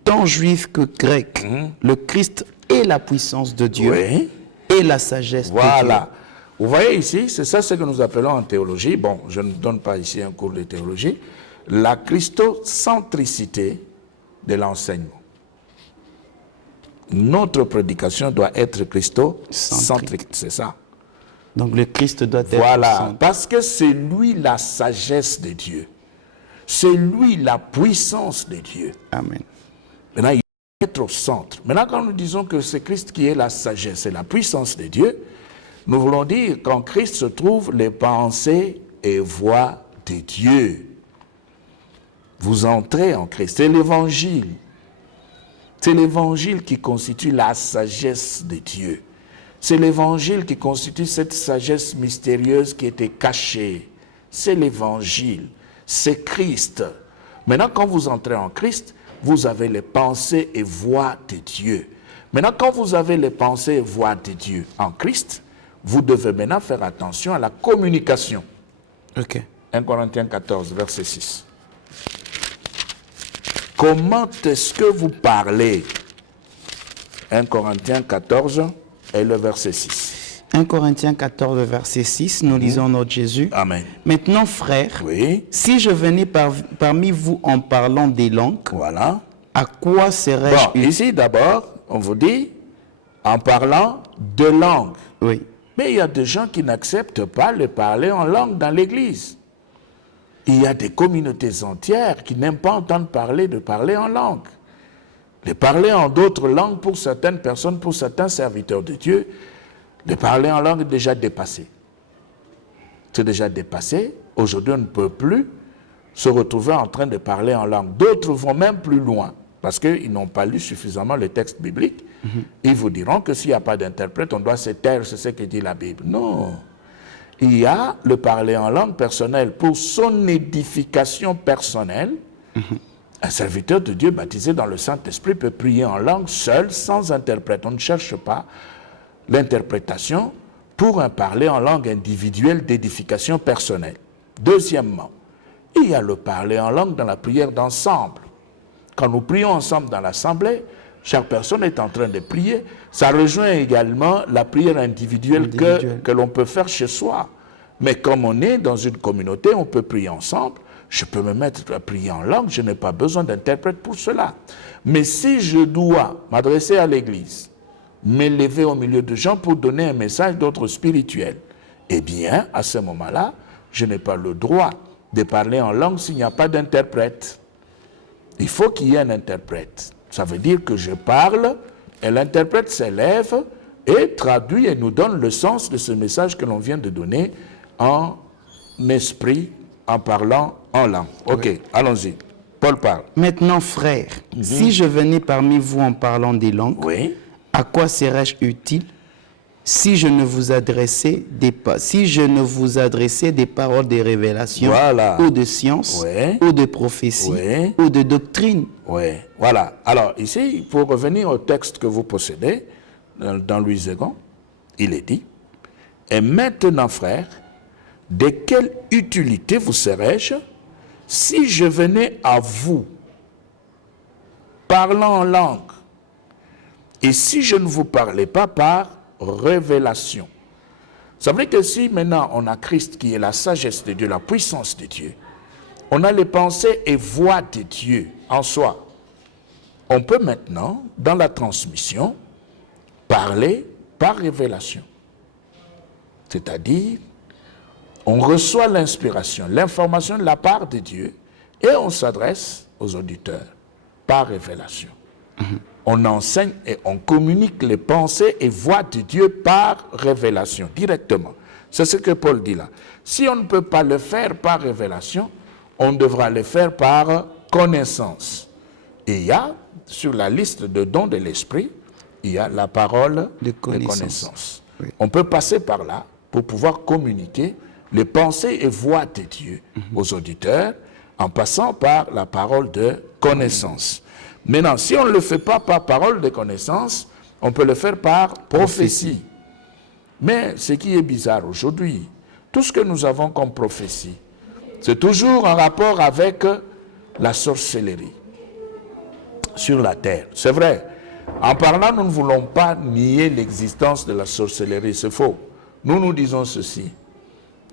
tant juifs que grecs, le Christ est la puissance de Dieu et la sagesse de Dieu. Voilà. Vous voyez ici, c'est ça ce que nous appelons en théologie, bon, je ne donne pas ici un cours de théologie, la christocentricité de l'enseignement. Notre prédication doit être christocentrique, c'est ça. Donc le Christ doit être voilà, parce que c'est lui la sagesse de Dieu. C'est lui la puissance de Dieu. Amen. Maintenant, il doit être au centre. Maintenant, quand nous disons que c'est Christ qui est la sagesse et la puissance de Dieu, nous voulons dire qu'en Christ se trouvent les pensées et voies de Dieu. vous entrez en Christ. C'est l'évangile. C'est l'évangile qui constitue la sagesse de Dieu. C'est l'évangile qui constitue cette sagesse mystérieuse qui était cachée. C'est l'évangile. C'est Christ. Maintenant, quand vous entrez en Christ, vous avez les pensées et voix de Dieu. Maintenant, quand vous avez les pensées et voix de Dieu en Christ, vous devez maintenant faire attention à la communication. Ok. 1 Corinthiens 14, verset 6. Comment est-ce que vous parlez? 1 Corinthiens 14 et le verset 6. 1 Corinthiens 14, verset 6, nous lisons notre Jésus. Amen. Maintenant, frères, Oui. si je venais parmi vous en parlant des langues, Voilà. à quoi serais-je Bon, ici d'abord, on vous dit en parlant de langue. Oui. Mais il y a des gens qui n'acceptent pas le parler en langue dans l'église. Il y a des communautés entières qui n'aiment pas entendre parler de parler en langue. De parler en d'autres langues pour certaines personnes, pour certains serviteurs de Dieu, de parler en langue est déjà dépassé. C'est déjà dépassé. Aujourd'hui, on ne peut plus se retrouver en train de parler en langue. D'autres vont même plus loin parce qu'ils n'ont pas lu suffisamment le texte biblique. Ils vous diront que s'il n'y a pas d'interprète, on doit se taire, c'est ce que dit la Bible. Non. Il y a le parler en langue personnelle pour son édification personnelle. Un serviteur de Dieu baptisé dans le Saint-Esprit peut prier en langue seul, sans interprète. On ne cherche pas l'interprétation pour un parler en langue individuelle d'édification personnelle. Deuxièmement, il y a le parler en langue dans la prière d'ensemble. Quand nous prions ensemble dans l'assemblée, chaque personne est en train de prier. Ça rejoint également la prière individuelle que l'on peut faire chez soi. Mais comme on est dans une communauté, on peut prier ensemble. Je peux me mettre à prier en langue, je n'ai pas besoin d'interprète pour cela. Mais si je dois m'adresser à l'église, m'élever au milieu de gens pour donner un message d'ordre spirituel, eh bien, à ce moment-là, je n'ai pas le droit de parler en langue s'il n'y a pas d'interprète. Il faut qu'il y ait un interprète. Ça veut dire que je parle et l'interprète s'élève et traduit et nous donne le sens de ce message que l'on vient de donner en esprit, en parlant en langue. Ok, oui. Allons-y. Paul parle. Maintenant, frères, si je venais parmi vous en parlant des langues, oui. À quoi serais-je utile si je ne vous adressais des paroles de révélation, voilà. Ou de science, oui. Ou de prophétie, oui. Ou de doctrine? Oui, voilà. Alors ici, pour revenir au texte que vous possédez, dans Louis II, il est dit, « Et maintenant, frères, de quelle utilité vous serais-je si je venais à vous parlant en langue et si je ne vous parlais pas par révélation ?» Ça veut dire que si maintenant on a Christ qui est la sagesse de Dieu, la puissance de Dieu, on a les pensées et voix de Dieu en soi, on peut maintenant, dans la transmission, parler par révélation. C'est-à-dire, on reçoit l'inspiration, l'information de la part de Dieu et on s'adresse aux auditeurs par révélation. On enseigne et on communique les pensées et voix de Dieu par révélation, directement. C'est ce que Paul dit là. Si on ne peut pas le faire par révélation, on devra le faire par connaissance. Et il y a, sur la liste de dons de l'esprit, il y a la parole de connaissance. Oui. On peut passer par là pour pouvoir communiquer les pensées et voix de Dieu aux auditeurs en passant par la parole de connaissance. Maintenant, si on ne le fait pas par parole de connaissance, on peut le faire par prophétie. Mais ce qui est bizarre aujourd'hui, tout ce que nous avons comme prophétie, c'est toujours en rapport avec la sorcellerie sur la terre. C'est vrai. En parlant, nous ne voulons pas nier l'existence de la sorcellerie. C'est faux. Nous disons ceci.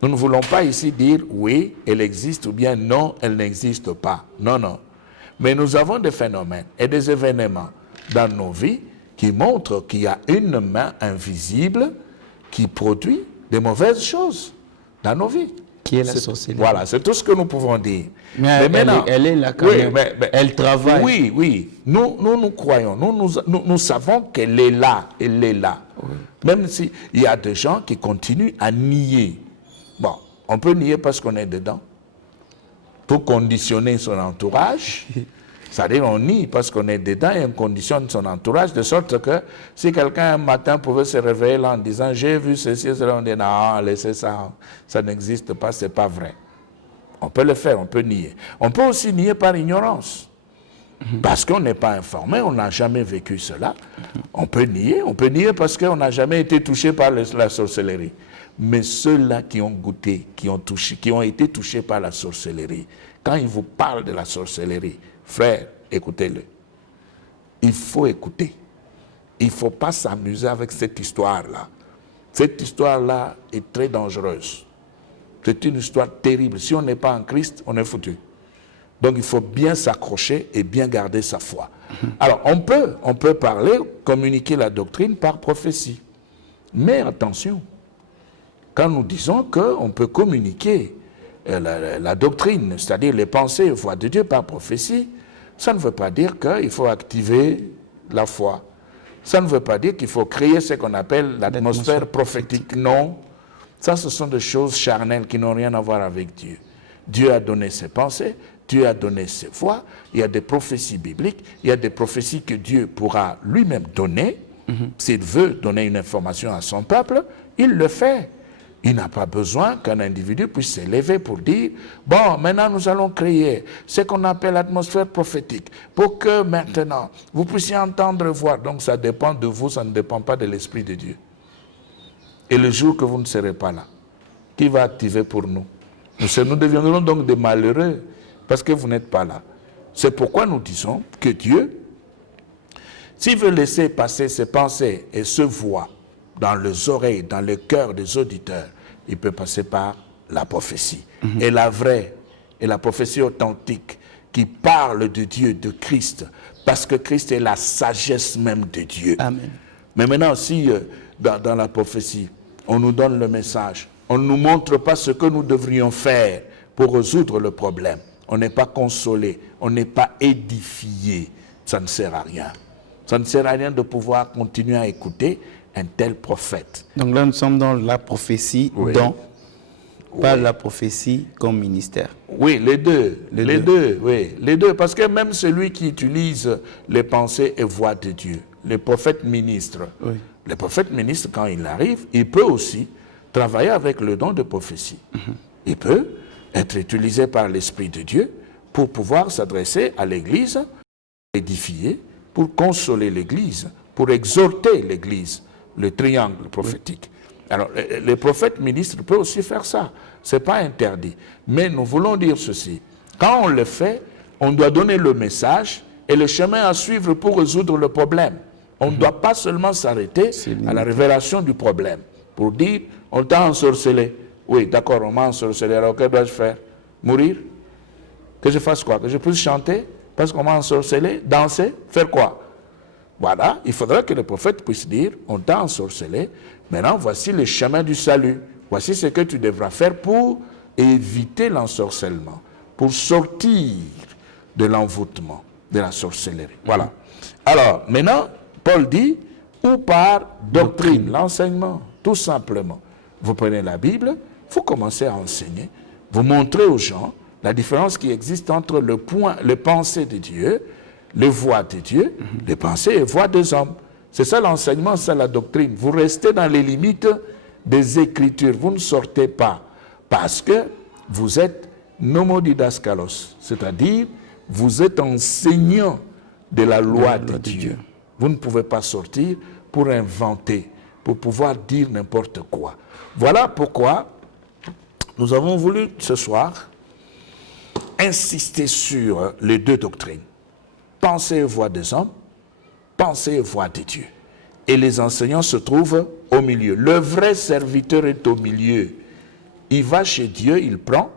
Nous ne voulons pas ici dire oui, elle existe ou bien non, elle n'existe pas. Non, non. Mais nous avons des phénomènes et des événements dans nos vies qui montrent qu'il y a une main invisible qui produit des mauvaises choses dans nos vies. Qui est la sorcellerie. Voilà, c'est tout ce que nous pouvons dire. Mais maintenant, elle est là quand même. Elle travaille. Oui, oui. Nous croyons, nous savons qu'elle est là. Elle est là. Oui. Même s'il y a des gens qui continuent à nier. Bon, on peut nier parce qu'on est dedans. pour conditionner son entourage. C'est-à-dire on nie parce qu'on est dedans et on conditionne son entourage de sorte que si quelqu'un un matin pouvait se réveiller là en disant j'ai vu ceci, cela, on dit non, laissez ça, ça n'existe pas, c'est pas vrai. On peut le faire, on peut nier. On peut aussi nier par ignorance. Parce qu'on n'est pas informé, on n'a jamais vécu cela. On peut nier parce qu'on n'a jamais été touché par la sorcellerie. Mais ceux-là qui ont goûté, qui ont été touchés par la sorcellerie, quand ils vous parlent de la sorcellerie, frère, écoutez-le. Il faut écouter. Il ne faut pas s'amuser avec cette histoire-là. Cette histoire-là est très dangereuse. C'est une histoire terrible. Si on n'est pas en Christ, on est foutu. Donc il faut bien s'accrocher et bien garder sa foi. Alors on peut parler, communiquer la doctrine par prophétie. Mais attention, quand nous disons qu'on peut communiquer la doctrine, c'est-à-dire les pensées et voix de Dieu par prophétie, ça ne veut pas dire qu'il faut activer la foi. Ça ne veut pas dire qu'il faut créer ce qu'on appelle l'atmosphère prophétique. Non, ça ce sont des choses charnelles qui n'ont rien à voir avec Dieu. Dieu a donné ses pensées, Dieu a donné ses voix, il y a des prophéties bibliques, il y a des prophéties que Dieu pourra lui-même donner. S'il veut donner une information à son peuple, il le fait. Il n'a pas besoin qu'un individu puisse s'élever pour dire « Bon, maintenant nous allons créer ce qu'on appelle l'atmosphère prophétique pour que maintenant vous puissiez entendre et voir. » Donc ça dépend de vous, ça ne dépend pas de l'Esprit de Dieu. Et le jour que vous ne serez pas là, qui va activer pour nous? Nous deviendrons donc des malheureux parce que vous n'êtes pas là. C'est pourquoi nous disons que Dieu, s'il veut laisser passer ses pensées et ses voix dans les oreilles, dans le cœur des auditeurs, il peut passer par la prophétie. Et la vraie, et la prophétie authentique, qui parle de Dieu, de Christ, parce que Christ est la sagesse même de Dieu. Amen. Mais maintenant, si dans la prophétie, on nous donne le message, on ne nous montre pas ce que nous devrions faire pour résoudre le problème, on n'est pas consolé, on n'est pas édifié, ça ne sert à rien. Ça ne sert à rien de pouvoir continuer à écouter un tel prophète. Donc là, nous sommes dans la prophétie, pas la prophétie comme ministère. Oui, les deux, parce que même celui qui utilise les pensées et voix de Dieu, le prophète ministre, le prophète ministre, quand il arrive, il peut aussi travailler avec le don de prophétie. Il peut être utilisé par l'Esprit de Dieu pour pouvoir s'adresser à l'Église, édifier, pour consoler l'Église, pour exhorter l'Église, le triangle prophétique. Alors, le prophète ministre peut aussi faire ça. Ce n'est pas interdit. Mais nous voulons dire ceci. Quand on le fait, on doit donner le message et le chemin à suivre pour résoudre le problème. On ne doit pas seulement s'arrêter à la révélation du problème pour dire, on t'a ensorcelé. Oui, d'accord, on m'a ensorcelé. Alors, que dois-je faire? Mourir? Que je fasse quoi? Que je puisse chanter parce qu'on m'a ensorcelé? Danser? Faire quoi? Voilà, il faudra que le prophète puisse dire, on t'a ensorcelé, maintenant voici le chemin du salut. Voici ce que tu devras faire pour éviter l'ensorcellement, pour sortir de l'envoûtement, de la sorcellerie. Voilà. Alors, maintenant, Paul dit, ou par doctrine, l'enseignement, tout simplement. Vous prenez la Bible, vous commencez à enseigner, vous montrez aux gens la différence qui existe entre les pensées de Dieu, les voix de Dieu, les pensées et voix des hommes. C'est ça l'enseignement, c'est la doctrine. Vous restez dans les limites des Écritures, vous ne sortez pas, parce que vous êtes nomodidaskalos, c'est-à-dire vous êtes enseignant de la loi de Dieu. Vous ne pouvez pas sortir pour inventer, pour pouvoir dire n'importe quoi. Voilà pourquoi nous avons voulu ce soir insister sur les deux doctrines. Pensée et voix des hommes, pensée et voix de Dieu. Et les enseignants se trouvent au milieu. Le vrai serviteur est au milieu. Il va chez Dieu, il prend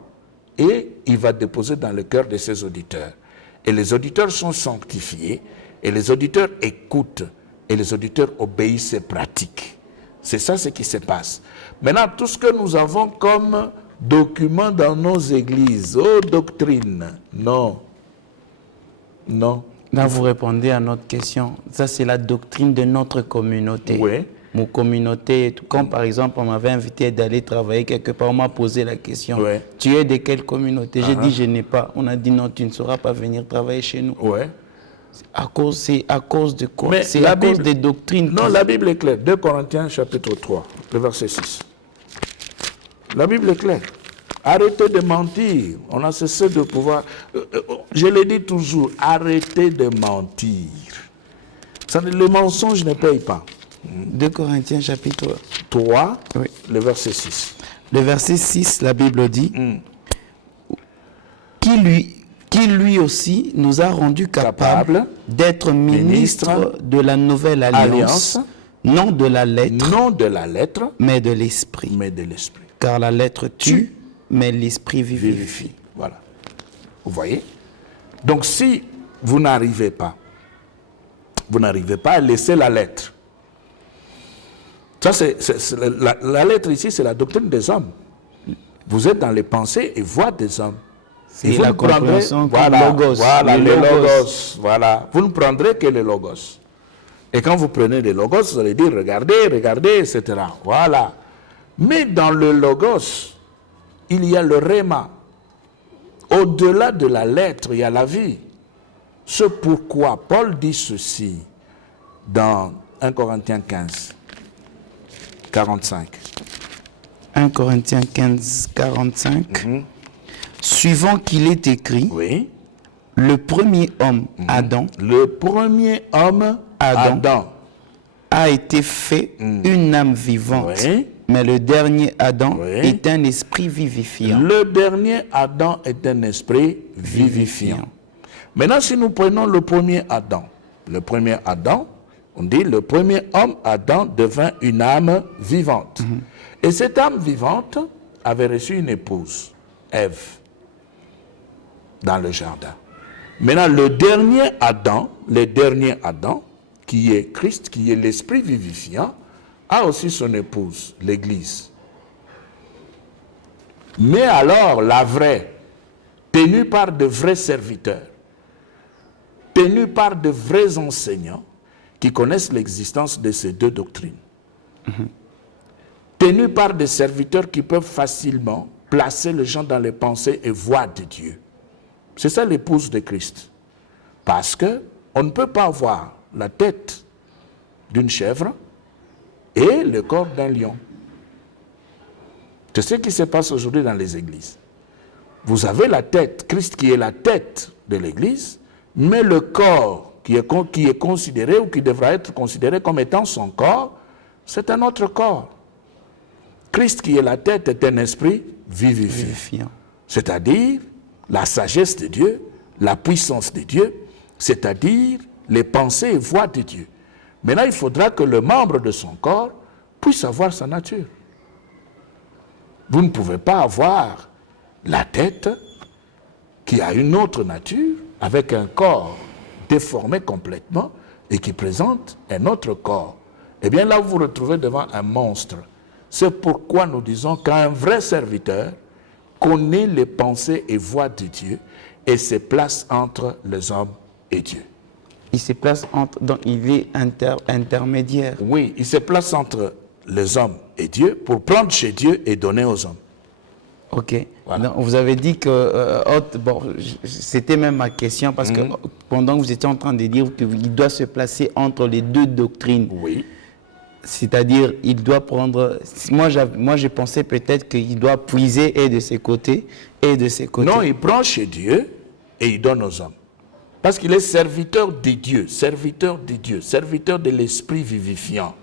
et il va déposer dans le cœur de ses auditeurs. Et les auditeurs sont sanctifiés et les auditeurs écoutent et les auditeurs obéissent et pratiquent. C'est ça ce qui se passe. Maintenant, tout ce que nous avons comme document dans nos églises, doctrine, non. Là, vous répondez à notre question. Ça, c'est la doctrine de notre communauté. Oui. mon communauté. Et tout. Quand par exemple on m'avait invité d'aller travailler quelque part, on m'a posé la question, tu es de quelle communauté? J'ai dit je n'ai pas. On a dit non, tu ne sauras pas venir travailler chez nous. C'est à cause de quoi? C'est à cause des doctrines. Non, la Bible est claire. 2 Corinthiens chapitre 3, le verset 6. La Bible est claire. Arrêtez de mentir. On a cessé de pouvoir... je le dis toujours, arrêtez de mentir. Le mensonge ne paye pas. 2 Corinthiens chapitre 3, le verset 6. Le verset 6, la Bible dit, qui lui aussi nous a rendus capables d'être ministres de la nouvelle alliance, non de la lettre, mais de l'esprit. Car la lettre tue, mais l'esprit vivifie. Voilà. Vous voyez? Donc si vous n'arrivez pas à laisser la lettre. Ça, la lettre ici, c'est la doctrine des hommes. Vous êtes dans les pensées et voix des hommes. C'est la compréhension le logos. Voilà, les logos. Voilà. Vous ne prendrez que les logos. Et quand vous prenez les logos, vous allez dire, regardez, etc. Voilà. Mais dans le logos, il y a le réma. Au-delà de la lettre, il y a la vie. C'est pourquoi Paul dit ceci dans 1 Corinthiens 15, 45. 1 Corinthiens 15, 45. Suivant qu'il est écrit, le premier homme, Adam, a été fait une âme vivante. Mais le dernier Adam est un esprit vivifiant. Le dernier Adam est un esprit vivifiant. Maintenant, si nous prenons le premier Adam, on dit le premier homme, Adam, devint une âme vivante. Et cette âme vivante avait reçu une épouse, Ève, dans le jardin. Maintenant, le dernier Adam, qui est Christ, qui est l'esprit vivifiant, a aussi son épouse, l'Église. Mais alors, la vraie, tenue par de vrais serviteurs, tenue par de vrais enseignants qui connaissent l'existence de ces deux doctrines, tenue par des serviteurs qui peuvent facilement placer les gens dans les pensées et voix de Dieu. C'est ça l'épouse de Christ. Parce qu'on ne peut pas avoir la tête d'une chèvre et le corps d'un lion. C'est ce qui se passe aujourd'hui dans les églises. Vous avez la tête, Christ qui est la tête de l'église, mais le corps qui est considéré ou qui devra être considéré comme étant son corps, c'est un autre corps. Christ qui est la tête est un esprit vivifiant. C'est-à-dire la sagesse de Dieu, la puissance de Dieu, c'est-à-dire les pensées et voix de Dieu. Maintenant, il faudra que le membre de son corps puisse avoir sa nature. Vous ne pouvez pas avoir la tête qui a une autre nature, avec un corps déformé complètement et qui présente un autre corps. Eh bien là, vous vous retrouvez devant un monstre. C'est pourquoi nous disons qu'un vrai serviteur connaît les pensées et voix de Dieu et se place entre les hommes et Dieu. Il se place entre, donc il est intermédiaire. Oui, il se place entre les hommes et Dieu pour prendre chez Dieu et donner aux hommes. Ok. Voilà. Donc, vous avez dit que, bon, c'était même ma question parce que pendant que vous étiez en train de dire qu'il doit se placer entre les deux doctrines. Oui. C'est-à-dire, il doit prendre... Moi, je pensais peut-être qu'il doit puiser et de ses côtés et de ses côtés. Non, il prend chez Dieu et il donne aux hommes. Parce qu'il est serviteur de Dieu, serviteur de l'esprit vivifiant.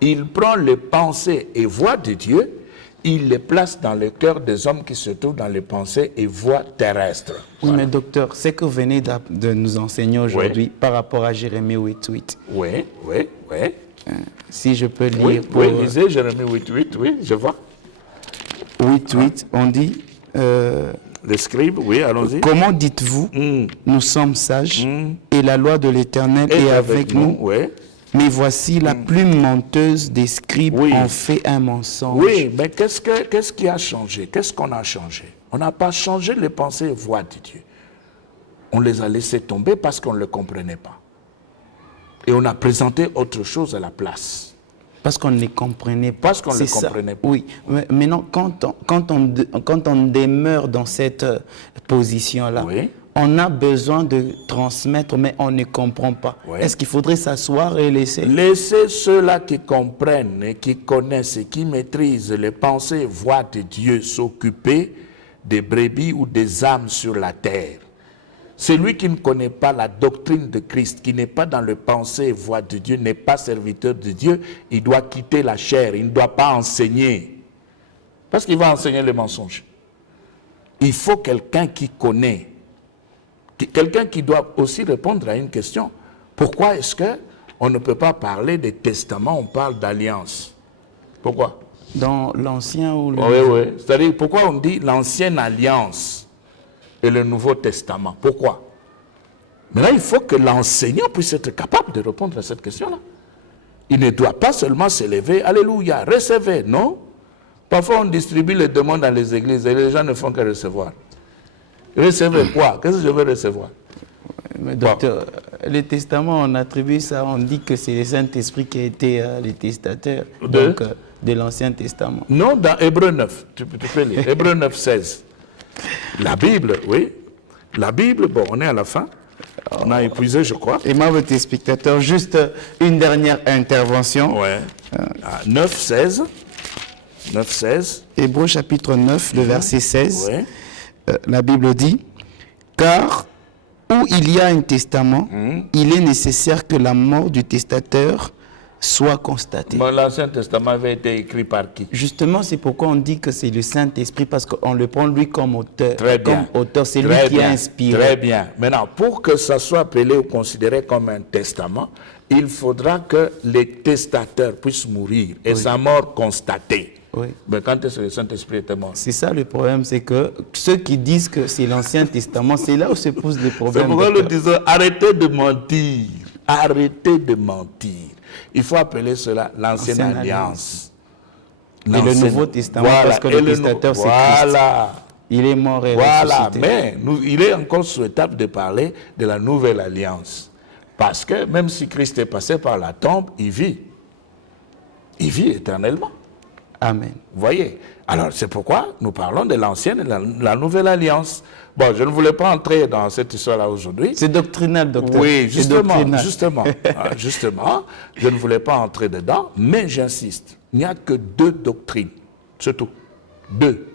Il prend les pensées et voix de Dieu, il les place dans le cœur des hommes qui se trouvent dans les pensées et voix terrestres. Oui, voilà. Mais docteur, c'est que vous venez de nous enseigner aujourd'hui par rapport à Jérémie 8.8. Oui. Si je peux lire pour... Oui, lisez Jérémie 8.8, oui, je vois. 8.8, on dit... Les scribes, oui, allons-y. Comment dites-vous, nous sommes sages et la loi de l'Éternel est avec nous. Oui. Mais voici la plume menteuse des scribes en fait un mensonge. Oui, mais qu'est-ce qui a changé? Qu'est-ce qu'on a changé? On n'a pas changé les pensées et voix de Dieu. On les a laissées tomber parce qu'on ne le comprenait pas. Et on a présenté autre chose à la place. Parce qu'on ne les comprenait pas. Parce qu'on ne les comprenait pas. Oui. Mais maintenant, quand on demeure dans cette position-là, Oui. on a besoin de transmettre, mais on ne comprend pas. Oui. Est-ce qu'il faudrait s'asseoir et laisser? Laissez ceux-là qui comprennent et qui connaissent et qui maîtrisent les pensées et voix de Dieu s'occuper des brebis ou des âmes sur la terre. Celui qui ne connaît pas la doctrine de Christ, qui n'est pas dans le pensée et voix de Dieu, n'est pas serviteur de Dieu, il doit quitter la chair, il ne doit pas enseigner. Parce qu'il va enseigner les mensonges. Il faut quelqu'un qui connaît, quelqu'un qui doit aussi répondre à une question. Pourquoi est-ce qu'on ne peut pas parler des testaments, on parle d'alliance? Pourquoi? Dans l'Ancien ou le... Oui, oui. C'est-à-dire, pourquoi on dit l'ancienne alliance et le Nouveau Testament? Pourquoi? Maintenant, il faut que l'enseignant puisse être capable de répondre à cette question-là. Il ne doit pas seulement s'élever, alléluia, recevez, non? Parfois, on distribue les demandes dans les églises et les gens ne font que recevoir. Recevez quoi? Qu'est-ce que je veux recevoir? Mais docteur, le testament, on attribue ça, on dit que c'est le Saint-Esprit qui a été le testateur de l'Ancien Testament. Non, dans Hébreux 9, tu peux lire, Hébreux 9, 16. La Bible, oui. La Bible, bon, on est à la fin. On a épuisé, je crois. Aimable téléspectateur, juste une dernière intervention. Ouais. 9, 16. 9, 16. Hébreux chapitre 9, le verset 16. Ouais. La Bible dit, car où il y a un testament, il est nécessaire que la mort du testateur soit constatée. Bon, l'Ancien Testament avait été écrit par qui? Justement, c'est pourquoi on dit que c'est le Saint-Esprit, parce qu'on le prend lui comme auteur. Très bien. Comme auteur, c'est lui qui a inspiré. Très bien. Maintenant, pour que ça soit appelé ou considéré comme un testament, il faudra que les testateurs puissent mourir et sa mort constatée. Oui. Mais quand est-ce que le Saint-Esprit était mort? C'est ça le problème, c'est que ceux qui disent que c'est l'Ancien Testament, c'est là où se posent les problèmes. C'est pourquoi nous disons, arrêtez de mentir. Arrêtez de mentir. Il faut appeler cela l'Ancienne Alliance. Et le Nouveau Testament, voilà. parce que le testateur, c'est Christ. Voilà. Il est mort et Voilà, ressuscité. mais il est encore souhaitable de parler de la Nouvelle Alliance. Parce que même si Christ est passé par la tombe, il vit. Il vit éternellement. Amen. Vous voyez? Alors, c'est pourquoi nous parlons de l'ancienne et la nouvelle alliance. Bon, je ne voulais pas entrer dans cette histoire-là aujourd'hui. C'est doctrinal, docteur. Oui, justement, doctrinal. justement, je ne voulais pas entrer dedans, mais j'insiste. Il n'y a que 2 doctrines, c'est tout. 2.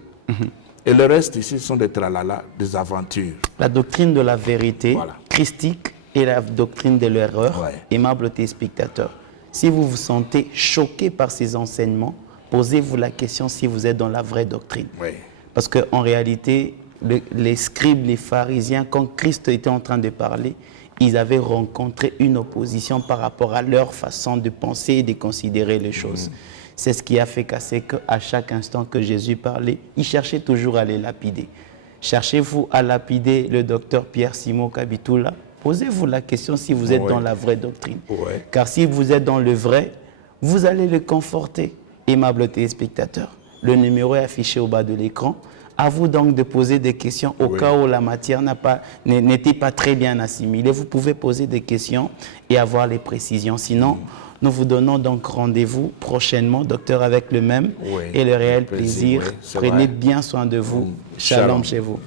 Et le reste ici sont des tralala, des aventures. La doctrine de la vérité christique et la doctrine de l'erreur, aimable téléspectateur. Si vous vous sentez choqué par ces enseignements, posez-vous la question si vous êtes dans la vraie doctrine. Oui. Parce qu'en réalité, les scribes, les pharisiens, quand Christ était en train de parler, ils avaient rencontré une opposition par rapport à leur façon de penser et de considérer les choses. C'est ce qui a fait casser qu'à chaque instant que Jésus parlait, il cherchait toujours à les lapider. Cherchez-vous à lapider le docteur Pierre-Simon Kabitoula? Posez-vous la question si vous êtes dans la vraie doctrine. Car si vous êtes dans le vrai, vous allez le conforter. Aimable téléspectateur, le numéro est affiché au bas de l'écran. À vous donc de poser des questions au cas où la matière n'était pas très bien assimilée. Vous pouvez poser des questions et avoir les précisions. Sinon, nous vous donnons donc rendez-vous prochainement, docteur, avec le même et le réel plaisir. Prenez bien soin de vous. Shalom chez vous.